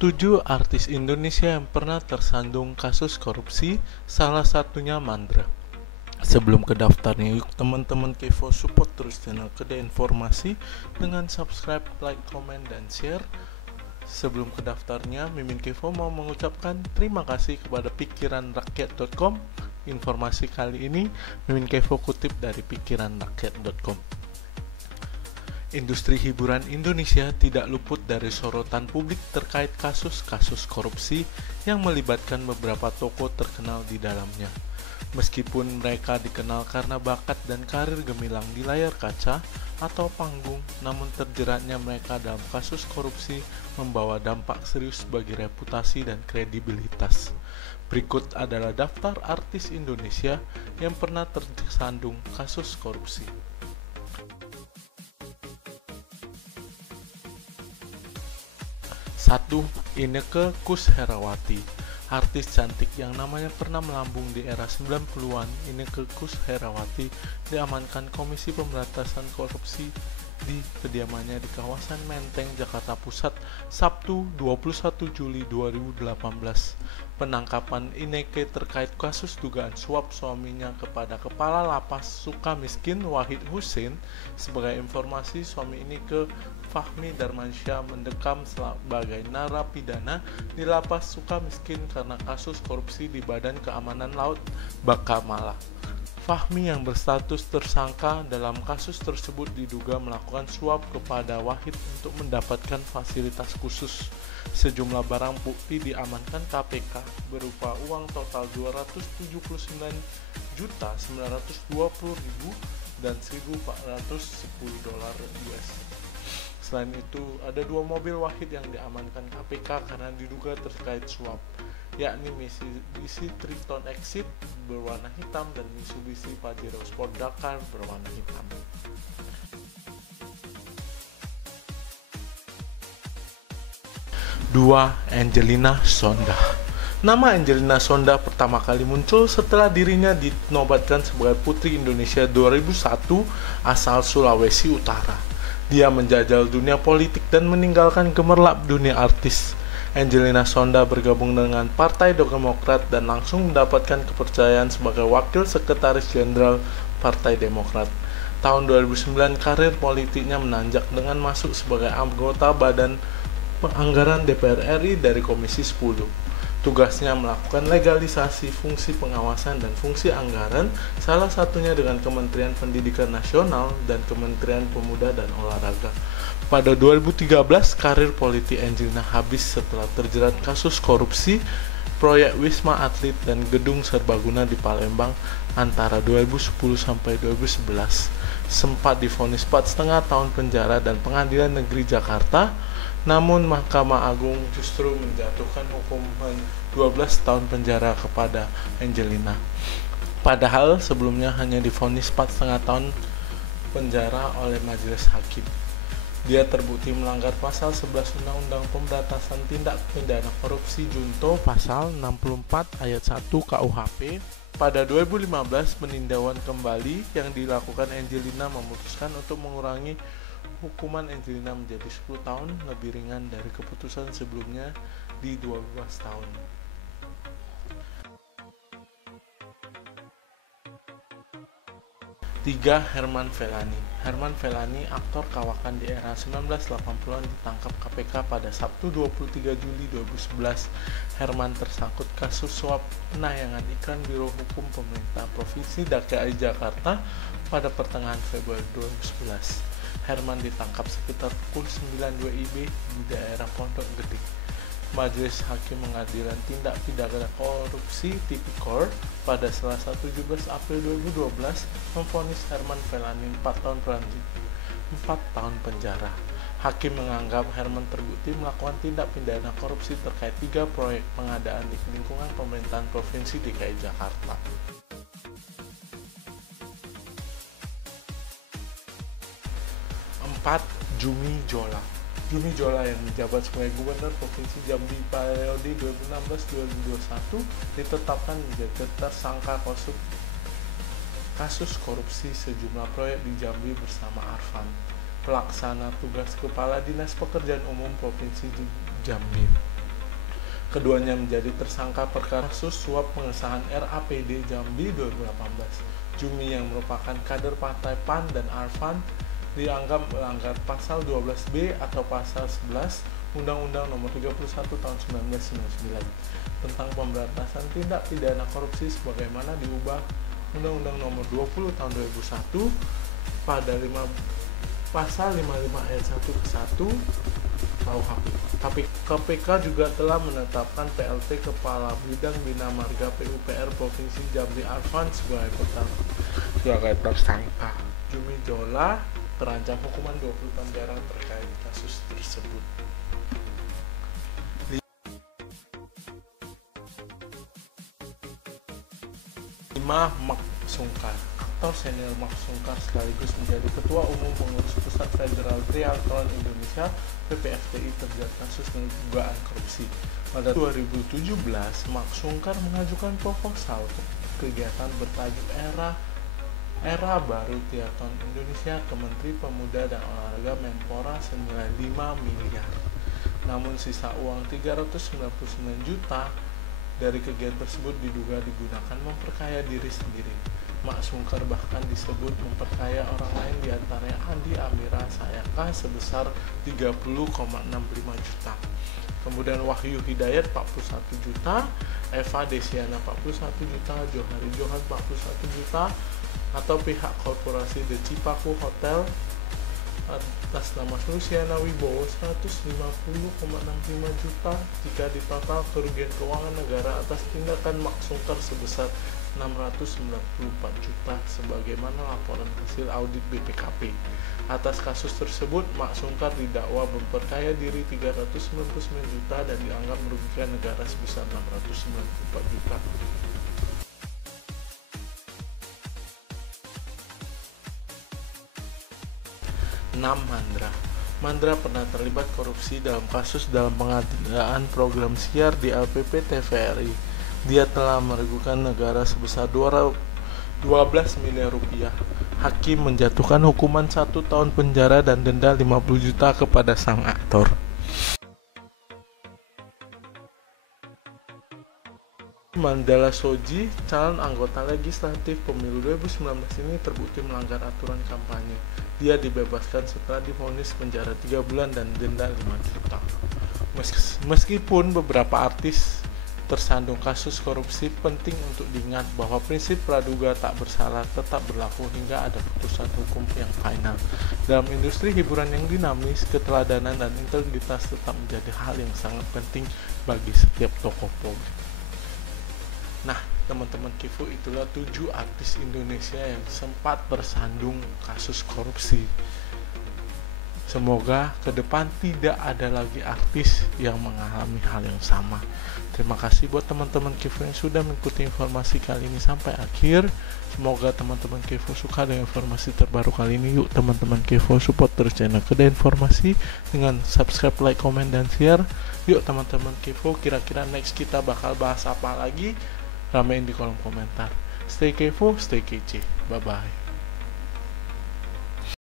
7 artis Indonesia yang pernah tersandung kasus korupsi, salah satunya Mandra. Sebelum ke daftarnya, yuk teman-teman Kevo support terus channel Kede Informasi dengan subscribe, like, komen, dan share. Sebelum ke daftarnya, Mimin Kevo mau mengucapkan terima kasih kepada pikiranrakyat.com. Informasi kali ini Mimin Kevo kutip dari pikiranrakyat.com. Industri hiburan Indonesia tidak luput dari sorotan publik terkait kasus-kasus korupsi yang melibatkan beberapa tokoh terkenal di dalamnya. Meskipun mereka dikenal karena bakat dan karir gemilang di layar kaca atau panggung, namun terjeratnya mereka dalam kasus korupsi membawa dampak serius bagi reputasi dan kredibilitas. Berikut adalah daftar artis Indonesia yang pernah tersandung kasus korupsi. 1. Inneke Koesherawati. Artis cantik yang namanya pernah melambung di era 90-an, Inneke Koesherawati diamankan Komisi Pemberantasan Korupsi di kediamannya di kawasan Menteng, Jakarta Pusat, Sabtu 21 Juli 2018. Penangkapan Inneke terkait kasus dugaan suap suaminya kepada Kepala Lapas Sukamiskin Wahid Hussein. Sebagai informasi, suami Inneke, Fahmi Darmansyah, mendekam sebagai narapidana di Lapas Sukamiskin karena kasus korupsi di Badan Keamanan Laut Bakamala. Fahmi yang berstatus tersangka dalam kasus tersebut diduga melakukan suap kepada Wahid untuk mendapatkan fasilitas khusus. Sejumlah barang bukti diamankan KPK berupa uang total 279.920.000 dan 1.410 dolar US. Selain itu, ada 2 mobil Wahid yang diamankan KPK karena diduga terkait suap, yakni Mitsubishi Triton Exit berwarna hitam dan Mitsubishi Pajero Sport Dakar berwarna hitam. 2. Angelina Sondakh. Nama Angelina Sondakh pertama kali muncul setelah dirinya dinobatkan sebagai Putri Indonesia 2001 asal Sulawesi Utara. Dia menjajal dunia politik dan meninggalkan gemerlap dunia artis. Angelina Sondakh bergabung dengan Partai Demokrat dan langsung mendapatkan kepercayaan sebagai Wakil Sekretaris Jenderal Partai Demokrat. Tahun 2009, karir politiknya menanjak dengan masuk sebagai anggota Badan Anggaran DPR RI dari Komisi 10. Tugasnya melakukan legalisasi fungsi pengawasan dan fungsi anggaran, salah satunya dengan Kementerian Pendidikan Nasional dan Kementerian Pemuda dan Olahraga. Pada 2013, karir politik Angelina habis setelah terjerat kasus korupsi proyek Wisma Atlet dan Gedung Serbaguna di Palembang antara 2010 sampai 2011. Sempat divonis 4,5 tahun penjara dan Pengadilan Negeri Jakarta, namun Mahkamah Agung justru menjatuhkan hukuman 12 tahun penjara kepada Angelina. Padahal sebelumnya hanya divonis 4,5 tahun penjara oleh majelis hakim. Dia terbukti melanggar pasal 11 Undang-Undang Pemberantasan Tindak Pidana Korupsi Junto pasal 64 ayat 1 KUHP. Pada 2015, peninjauan kembali yang dilakukan Angelina memutuskan untuk mengurangi hukuman Angelina menjadi 10 tahun, lebih ringan dari keputusan sebelumnya di 12 tahun. 3. Herman Felani. Herman Felani, aktor kawakan di era 1980-an, ditangkap KPK pada Sabtu 23 Juli 2011. Herman tersangkut kasus suap penayangan iklan Biro Hukum Pemerintah Provinsi DKI Jakarta pada pertengahan Februari 2011. Herman ditangkap sekitar pukul 9 WIB di daerah Pondok Gede. Majelis Hakim Pengadilan Tindak Pidana Korupsi Tipikor pada Selasa 17 April 2012 memvonis Herman Felani 4 tahun penjara. Hakim menganggap Herman terbukti melakukan tindak pidana korupsi terkait 3 proyek pengadaan di lingkungan pemerintahan Provinsi DKI Jakarta. 4. Jumi Zola. Jumi Zola yang menjabat sebagai Gubernur Provinsi Jambi periode 2016-2021 ditetapkan menjadi tersangka kasus korupsi sejumlah proyek di Jambi bersama Arfan, pelaksana tugas Kepala Dinas Pekerjaan Umum Provinsi Jambi. Keduanya menjadi tersangka perkara kasus suap pengesahan RAPD Jambi 2018. Jumi yang merupakan kader partai PAN dan Arfan dianggap melanggar pasal 12B atau pasal 11 Undang-Undang Nomor 31 Tahun 1999 tentang pemberantasan tindak pidana korupsi sebagaimana diubah Undang-Undang Nomor 20 Tahun 2001 pada pasal 55 ayat 1 ke 1 KUHP. Tapi KPK juga telah menetapkan PLT Kepala Bidang Bina Marga PUPR Provinsi Jambi Arfan sebagai tersangka. Jumi Jola terancam hukuman 20 tahun penjara terkait kasus tersebut. 5. Mak Sungkar. Aktor senior Mak Sungkar sekaligus menjadi Ketua Umum Pengurus Pusat Federal Triathlon Indonesia PPFTI terjerat kasus dugaan korupsi. Pada 2017, Mak Sungkar mengajukan proposal kegiatan bertajuk Era Baru Triathlon Indonesia ke Menteri Pemuda dan Olahraga Menpora senilai 5 miliar. Namun sisa uang 399 juta dari kegiatan tersebut diduga digunakan memperkaya diri sendiri. Mak Sungkar bahkan disebut memperkaya orang lain, diantaranya Andi Amira Sayaka sebesar 30,65 juta. Kemudian Wahyu Hidayat 41 juta, Eva Desiana 41 juta, Johari Johan 41 juta, atau pihak korporasi The Cipaku Hotel atas nama Luciana Wibowo 150,65 juta jika ditotal kerugian keuangan negara atas tindakan Mak Sungkar sebesar 694 juta sebagaimana laporan hasil audit BPKP. Atas kasus tersebut, Mak Sungkar didakwa memperkaya diri 399 juta dan dianggap merugikan negara sebesar 694 juta. 6. Mandra pernah terlibat korupsi dalam pengadaan program siar di LPP TVRI. Dia telah merugikan negara sebesar 12 miliar rupiah. Hakim menjatuhkan hukuman 1 tahun penjara dan denda 50 juta kepada sang aktor. Mandala Soji, calon anggota legislatif pemilu 2019 ini terbukti melanggar aturan kampanye. Dia dibebaskan setelah divonis penjara 3 bulan dan denda 5 juta. Meskipun beberapa artis tersandung kasus korupsi, penting untuk diingat bahwa prinsip praduga tak bersalah tetap berlaku hingga ada putusan hukum yang final. Dalam industri hiburan yang dinamis, keteladanan dan integritas tetap menjadi hal yang sangat penting bagi setiap tokoh publik. Nah, teman-teman Kifu, itulah 7 artis Indonesia yang sempat tersandung kasus korupsi. Semoga ke depan tidak ada lagi artis yang mengalami hal yang sama. Terima kasih buat teman-teman Kifu yang sudah mengikuti informasi kali ini sampai akhir. Semoga teman-teman Kifu suka dengan informasi terbaru kali ini. Yuk teman-teman Kifu support terus channel Kedai Informasi dengan subscribe, like, komen, dan share. Yuk teman-teman Kifu, kira-kira next kita bakal bahas apa lagi? Ramein di kolom komentar. Stay kepo, stay kece. Bye-bye.